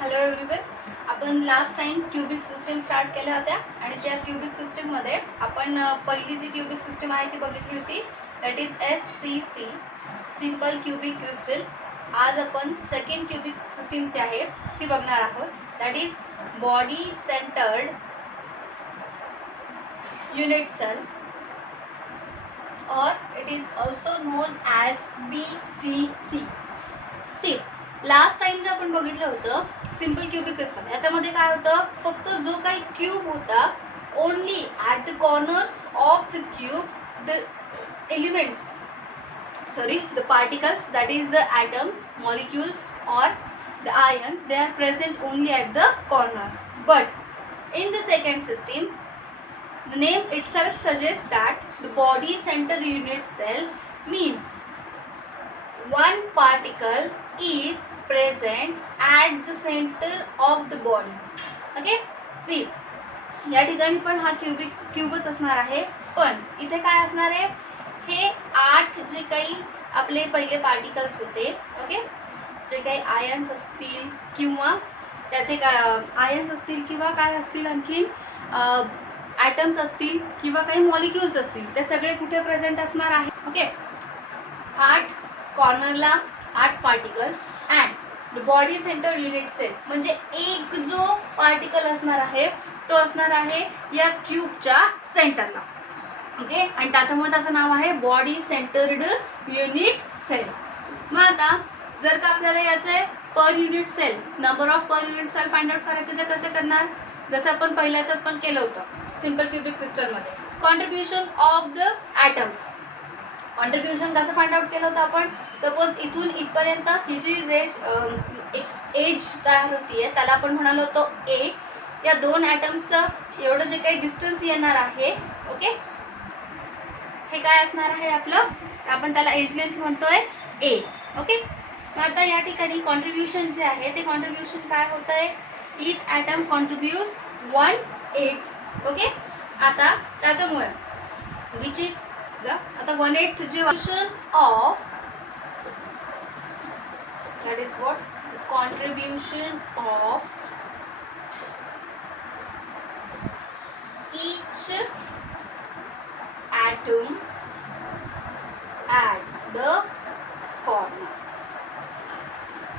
Hello everyone. आपण last time cubic system start केल्या होत्या आणि त्या क्यूबिक सिस्टममध्ये आपण पहिली जी क्यूबिक सिस्टम आहे ती बघितली होती, that is SCC, simple cubic crystal. आज आपण सेकंड क्यूबिक सिस्टम जी आहे ती बघणार आहोत, that is body centred unit cell or it is also known as BCC. See last time जे आपण बघितलं होतं सिंपल क्यूबिक क्रिस्टल, याच्यामध्ये काय होतं, फक्त जो काही क्यूब होता, only at the corners of the cube the elements, the particles, that is the atoms, molecules or the ions, they are present only at the corners. But in the second system, the name itself suggests that the body center unit cell means one particle is present at the center of the body. Okay, see, या ठिकाणी पण हा क्यूबच असणार आहे, पण इथे काय असणार आहे, हे 8 जे काही आपले पहिले पार्टिकल्स होते, ओके, जे काही आयन्स असतील किंवा त्याचे आयन्स असतील किंवा काय असतील, आणखी ॲटम्स असतील किंवा काही मॉलिक्युल्स असतील, ते सगळे कुठे प्रेझेंट असणार आहे. ओके, 8 कॉर्नरला 8 particles and the body centre unit cell, म्हणजे एक जो पार्टिकल असणार आहे तो असणार आहे या क्यूबच्या सेंटरला. ओके, आणि त्याच्यामुळे त्याचं नाव आहे बॉडी सेंटर्ड युनिट सेल. मग आता जर का आपल्याला याचे per unit cell, number of per unit cell find out करायचे, तर कसे करणार, जसं आपण पहिल्याच्यात पण केलं होतं सिंपल क्यूबिक क्रिस्टलमध्ये. Contribution of the atoms, contribution कसं फाइंड आउट केलं होतं आपण, सपोज इथून इथपर्यंत ही जी रेज एक एज तयार होतीये त्याला आपण म्हणालो होतो ए. या दोन ॲटम्सचं एवढं जे काही डिस्टन्स येणार आहे, ओके, हे काय असणार आहे आपलं, आपण त्याला एज लेंथ म्हणतोय ए. ओके, मग आता या ठिकाणी कॉन्ट्रीब्युशन जे आहे ते कॉन्ट्रीब्युशन काय होत आहे, ईच ॲटम कॉन्ट्रीब्यूट 1/8. ओके, आता त्याच्यामुळे विच इज आता 1/8 जे of, that is what the contribution of each atom at the corner.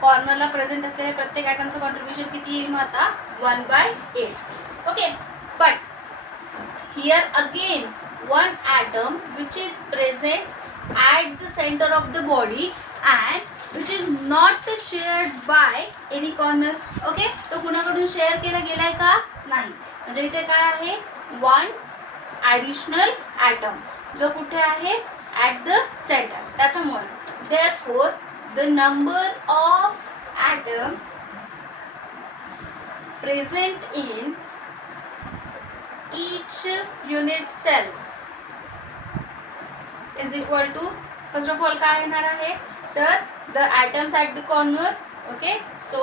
कॉर्नरला प्रेझेंट असलेल्या प्रत्येक ॲटमचं कॉन्ट्रीब्युशन किती येईल, मग आता 1/8. Okay, but here again one atom which is present at the center of the body and which is not shared by any corner. Okay, तो कुणाकडून शेअर केला गेलाय का, नाही, म्हणजे इथे काय आहे, वन ॲडिशनल ॲटम जो कुठे आहे, ॲट द सेंटर. त्याच्यामुळे therefore the number of atoms present in each unit cell is equal to, first of all काय येणार आहे, तर the atoms at the corner. Okay, so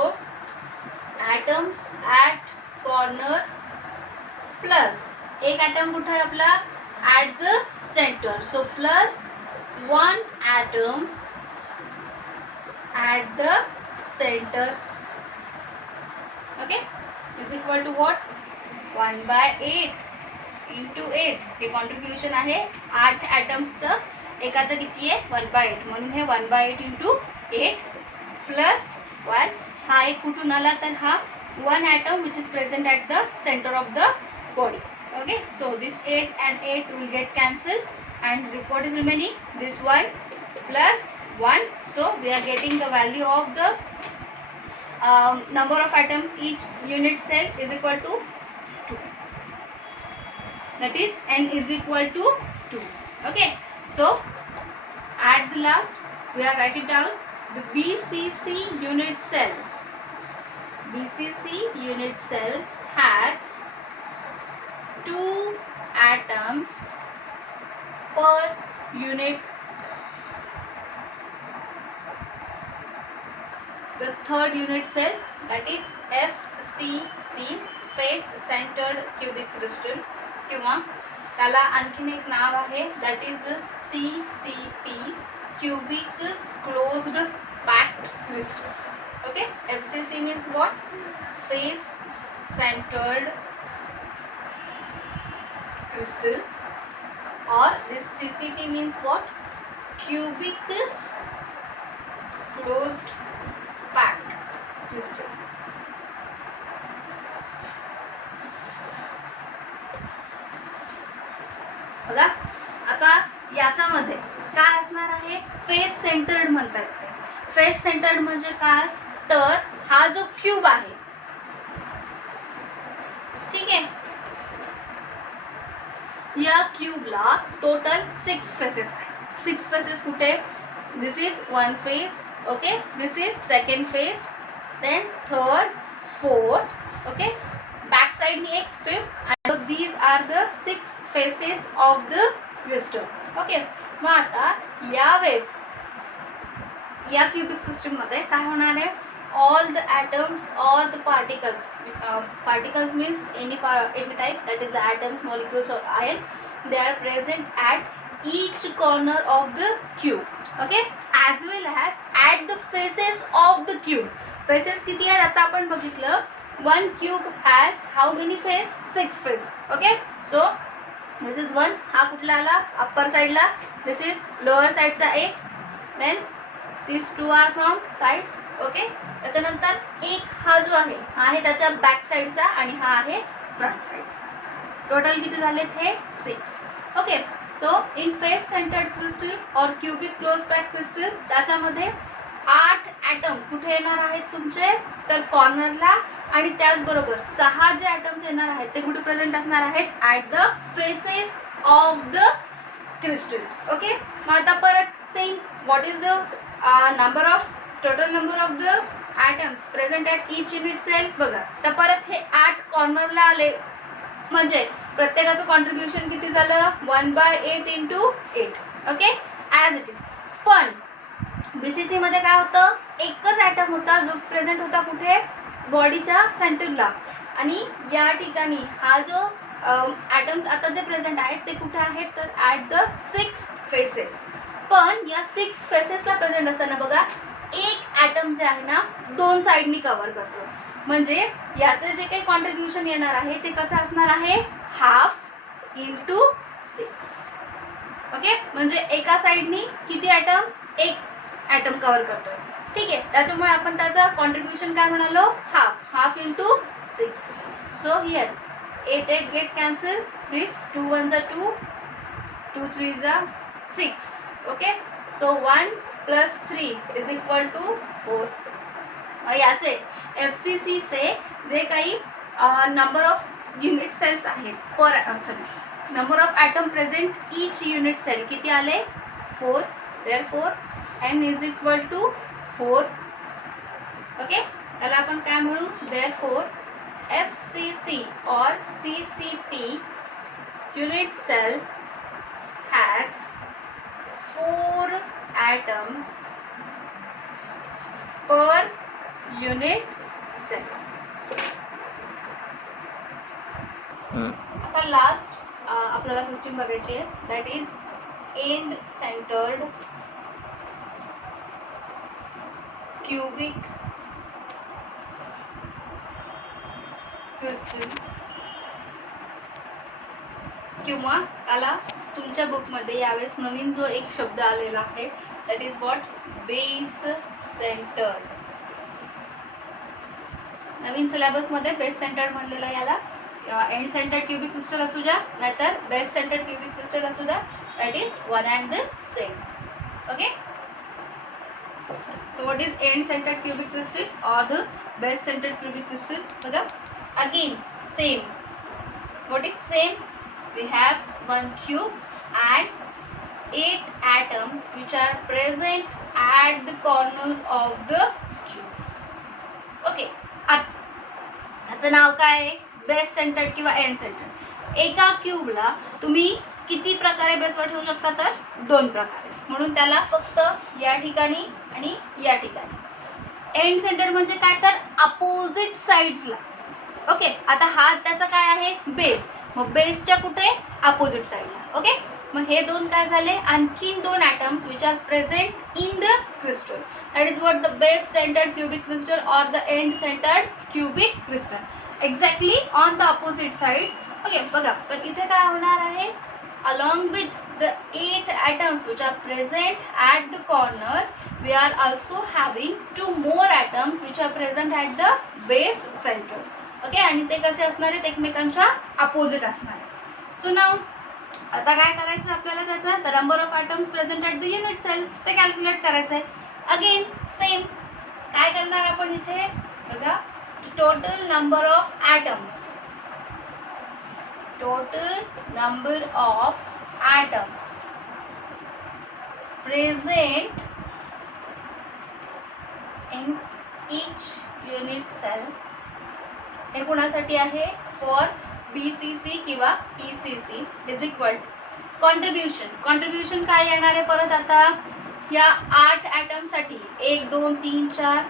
atoms at corner plus एक atom कुठे आहे आपला, at the centre, so plus 1 atom at the centre. Okay, is equal to what, 1/8 into 8. हे contribution आहे 8 ॲटम्सचं, एकाचं किती आहे, 1/8, म्हणून हे 1/8 इंटू 8 प्लस 1. हा एक कुठून आला, तर हा 1 atom which is present at the centre of the body. Okay, so this 8 and 8 will get cancelled and what is remaining, this 1 plus 1. So we are getting the value of the number of atoms each unit cell is equal to 2. That is n is equal to 2. Okay, so at the last we are writing down the BCC unit cell. BCC unit cell has 2 atoms per unit cell. The third unit cell, that is FCC, face centered cubic crystal, किंवा त्याला आणखीन एक नाव आहे, that is CCP, cubic closed packed crystal. Okay, FCC means what? Face centered crystal, or this CCP means what? Cubic closed pack crystal. बघा आता याच्यामध्ये काय असणार आहे? फेस सेंटर्ड म्हणतात ते. फेस सेंटर्ड म्हणजे काय? तर हा जो क्यूब आहे, ठीक आहे, या क्यूबला टोटल 6 फेसेस आहेत. 6 फेसेस कुठे? This is 1 face, okay, this is second face, then third, fourth, okay, back साइडनी एक fifth, and these are the 6 faces of the crystal. Okay, मग आता यावेळेस या क्यूबिक सिस्टम मध्ये काय होणार आहे? All the atoms or the particles, particles means any type, that is the atoms, molecules or ion, they are present at each corner of the cube, okay, as well as at the faces of the cube. Faces किती आहेत आता आपण बघितलं. One cube has how many face? 6 face. Okay, so this is 1. हा कुठला आला? Upper साइडला. This is lower साइडचा एक. Then these 2 are from sides. Okay, त्याच्यानंतर एक हा जो आहे हा आहे त्याच्या बॅक साइडचा आणि हा आहे फ्रंट साइडचा. टोटल किती झालेत हे? 6. Okay, so in face centred crystal और क्यूबिक क्लोज पॅक क्रिस्टल त्याच्यामध्ये 8 ॲटम कुठे येणार आहेत तुमचे? तर कॉर्नरला, आणि त्याचबरोबर 6 जे ॲटम्स येणार आहेत ते कुठे प्रेझेंट असणार आहेत? At the faces of the crystal. Okay, मग आता परत same, what is the number of total number of the atoms present at each unit cell? बघा, तर परत हे 8 कॉर्नरला आले म्हणजे प्रत्येकाचं कॉन्ट्रीब्युशन किती झालं? 1/8 × 8. Okay, as it is. पण बीसीसी मध्ये काय होतं? एकच ॲटम होता जो प्रेझेंट होता कुठे? बॉडीच्या सेंटरला. आणि या ठिकाणी हा जो ॲटम्स आता जे प्रेझेंट आहेत ते कुठे आहेत? तर ॲट द 6 फेसेस. पण या 6 फेसेसला प्रेझेंट असताना बघा एक ॲटम जे आहे ना 2 साइडनी कव्हर करतो. म्हणजे याचे जे काही कॉन्ट्रीब्युशन येणार आहे ते कसं असणार आहे? ½ × 6. ओके, म्हणजे एका साइडनी किती ॲटम? एक ॲटम कव्हर करतोय. ठीक आहे, त्याच्यामुळे आपण त्याचं कॉन्ट्रीब्युशन काय म्हणालो? ½ × 6. So here 8 get cancel, this 2 1 are 2, 2 3 are 6. Okay, so 1 + 3 = 4. याचे FCC चे जे काही नंबर ऑफ युनिट सेल्स आहेत per number of atom present each unit cell किती आले? 4. Therefore n = 4. ओके, त्याला आपण काय म्हणू? Therefore FCC or CCP unit cell has 4 atoms per unit cell. आता लास्ट आपल्याला सिस्टीम बघायची आहे, that is end centred cubic crystal, किंवा त्याला तुमच्या बुकमध्ये यावेळेस नवीन जो एक शब्द आलेला आहे that is what? Base centred. नवीन सिलेबसमध्ये बेस सेंटर्ड म्हणलेला याला. एंड सेंटर्ड क्यूबिक क्रिस्टल असू द्या नाहीतर बेस सेंटर्ड क्यूबिक क्रिस्टल असू द्या, that is one and the same. Okay, so what is end centered cubic crystal or the base centered cubic crystal? बघा, again same. What is same? We have one cube and 8 atoms which are present at the corner of the cube. Okay, याचं नाव काय? Base centred किंवा end centred. एका क्यूबला तुम्ही किती प्रकारे बेसवर ठेवू शकता? तर 2 प्रकारे. म्हणून त्याला फक्त या ठिकाणी आणि या ठिकाणी. एंड सेंटर म्हणजे काय? तर अपोजिट साइड्सला. ओके, आता हा त्याचा काय आहे? बेस. मग बेसच्या कुठे? अपोजिट साइडला. ओके, मग हे दोन काय झाले, आणखीन दोन atoms which are present in the crystal. That is what the base centered cubic crystal or the end centered cubic crystal. Exactly on the opposite sides. Okay, बघा पण इथे काय होणार आहे, along with the 8 atoms which are present at the corners, we are also having 2 more atoms which are present at the base center. Okay, आणि ते कसे असणार आहेत, एकमेकांच्या अपोजिट असणार आहे. सो नाउ आता काय करायचं आपल्याला, त्याचं the number of atoms present at the unit cell ते कॅल्क्युलेट करायचं आहे. अगेन सेम काय करणार आपण इथे बघा, total number of atoms, total number of atoms present in each unit cell हे कुणासाठी आहे, फॉर BCC किंवा ECC इज इक्वल कॉन्ट्रीब्युशन काय येणार आहे परत आता या 8 ॲटम साठी 1 2 3 4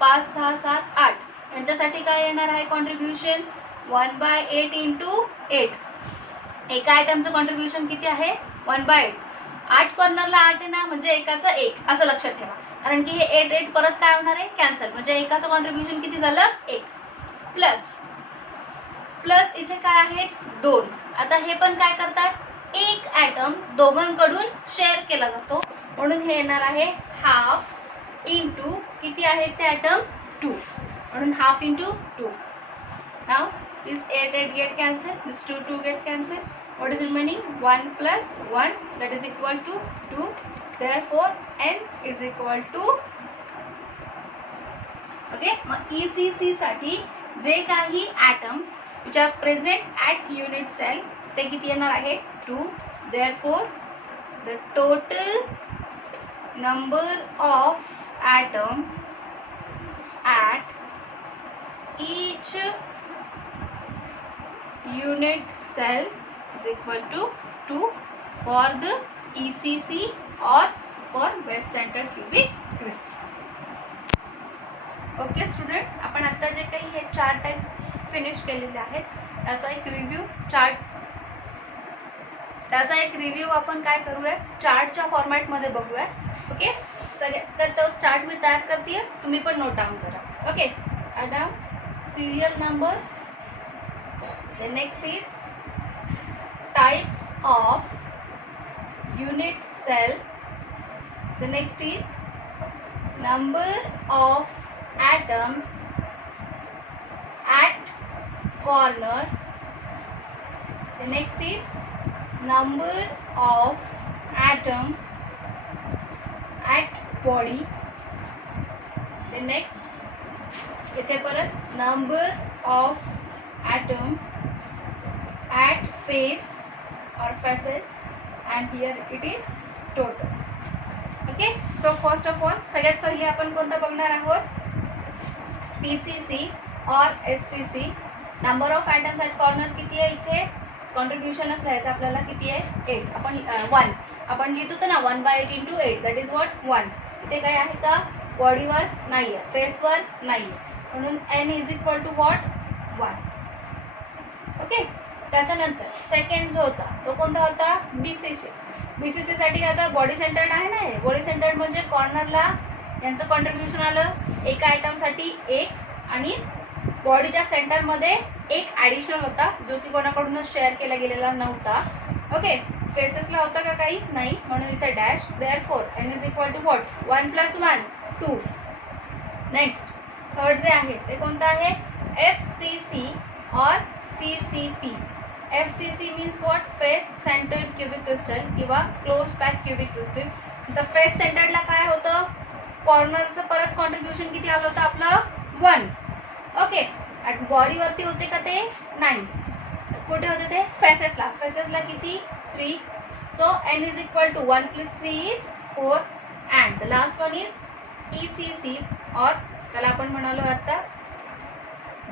5 6 7 8 यांच्यासाठी काय येणार आहे कॉन्ट्रीब्युशन 1/8 इंटू 8. एका आयटमचं कॉन्ट्रीब्युशन किती आहे 1/8. 8 कॉर्नरला 8 आहे ना, म्हणजे एकाचं 1 असं लक्षात ठेवा, कारण की हे 8 8 परत काय होणार आहे कॅन्सल, म्हणजे एकाचं कॉन्ट्रीब्युशन किती झालं 1 प्लस प्लस इथे काय आहे 2. आता हे पण काय करतात, एक ॲटम दोघांकडून शेअर केला जातो, म्हणून हे येणार आहे हाफ इंटू किती आहेत ते ॲटम 2, म्हणून half into 2. Now this 8 8 get cancelled, this 2 2 get cancelled. What is remaining? 1 plus 1, that is equal to 2. Therefore n is equal to, okay, मग ECC साठी जे काही atoms which are present at unit cell ते किती येणार आहे 2. Therefore the total number of atom at each unit cell is equal to 2 for the ECC or for base centered cubic crystal. Okay students, आपण आता जे काही हे chart type finish केलेले आहेत त्याचा एक रिव्ह्यू आपण काय करूया, चार्टच्या फॉर्मॅटमध्ये बघूया. ओके, तर तो चार्ट मी तयार करते, तुम्ही पण नोट डाउन करा. ओके, आता serial number, the next is types of unit cell, the next is number of atoms at corner, the next is number of atom at body, the next इथे परत number of atom at face or faces, and here it is total. Okay, so first of all सगळ्यात पहिले आपण कोणता बघणार आहोत, PCC or SCC. Number of atoms at corner किती आहे, इथे कॉन्ट्रीब्युशनच लिहायचं आपल्याला, किती आहे 8. आपण 1 आपण लिहित होतो ना 1/8 इंटू 8, दॅट इज वॉट 1. इथे काय आहे का, बॉडीवर नाही आहे, फेसवर नाही आहे, म्हणून n is equal to what 1. Okay, त्याच्यानंतर सेकंड जो होता तो कोणता होता, BCC साठी आता बॉडी सेंटर्ड आहे ना, हे बॉडी सेंटर्ड म्हणजे कॉर्नरला यांचं कॉन्ट्रीब्युशन आलं एका आयटमसाठी 1, आणि बॉडीच्या सेंटरमध्ये एक ॲडिशनल होता जो की कोणाकडूनच शेअर केला गेलेला नव्हता. ओके, फेसेसला होता का काही नाही, म्हणून इथे dash. Therefore n is equal to what 1 + 1 2. Next third जे आहे ते कोणतं आहे, FCC और CCP. FCC means what, face centred cubic crystal किंवा क्लोज पॅक क्युबिक क्रिस्टल. तर फेस सेंटर्डला काय होतं, कॉर्नरचं परत कॉन्ट्रीब्युशन किती आलं होतं आपलं 1. ओके, आणि बॉडीवरती होते का ते नाही, कुठे होते ते फेसेसला किती 3. So n is equal to 1 + 3 is 4. And the last one is ECC, और त्याला आपण म्हणालो आता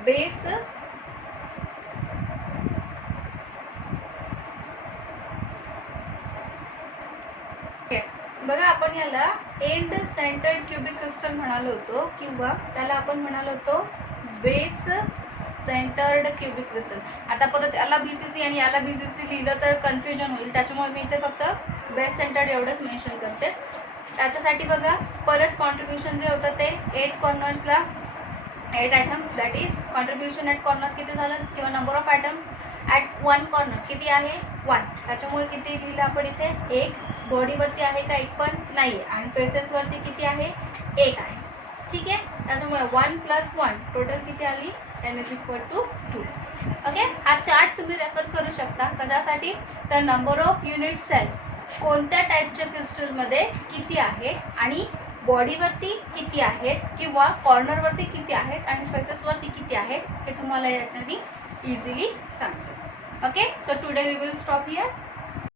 बेस बघा, आपण याला एंड सेंटर्ड क्युबिक क्रिस्टल म्हणालो होतो, किंवा त्याला आपण म्हणालो होतो बेस सेंटर्ड क्युबिक क्रिस्टल. आता परत याला BCC आणि याला BCC लिहिलं तर कन्फ्युजन होईल, त्याच्यामुळे मी इथे फक्त बेस सेंटर्ड एवढंच मेन्शन करते. त्याच्यासाठी बघा परत कॉन्ट्रीब्युशन जे होतं ते 8 कॉर्नर्सला 8 ॲटम्स, that is contribution at corner किती झालं किंवा number of atoms at 1 corner किती आहे 1. त्याच्यामुळे किती लिहिलं आपण इथे 1. बॉडीवरती आहे का 1 पण नाही आहे आणि फेसेसवरती किती आहे 1 आहे. ठीक आहे, त्याच्यामुळे 1 + 1 टोटल किती आली 10 = 2. ओके, हा चार्ट तुम्ही रेफर करू शकता कशासाठी तर नंबर ऑफ युनिट सेल कोणत्या टाईपच्या क्रिस्टलमध्ये किती आहेत आणि बॉडीवरती किती आहेत किंवा कॉर्नरवरती किती आहेत आणि फेसेसवरती किती आहेत हे तुम्हाला याच्यानी इझिली समजेल. Okay, so today we will stop here.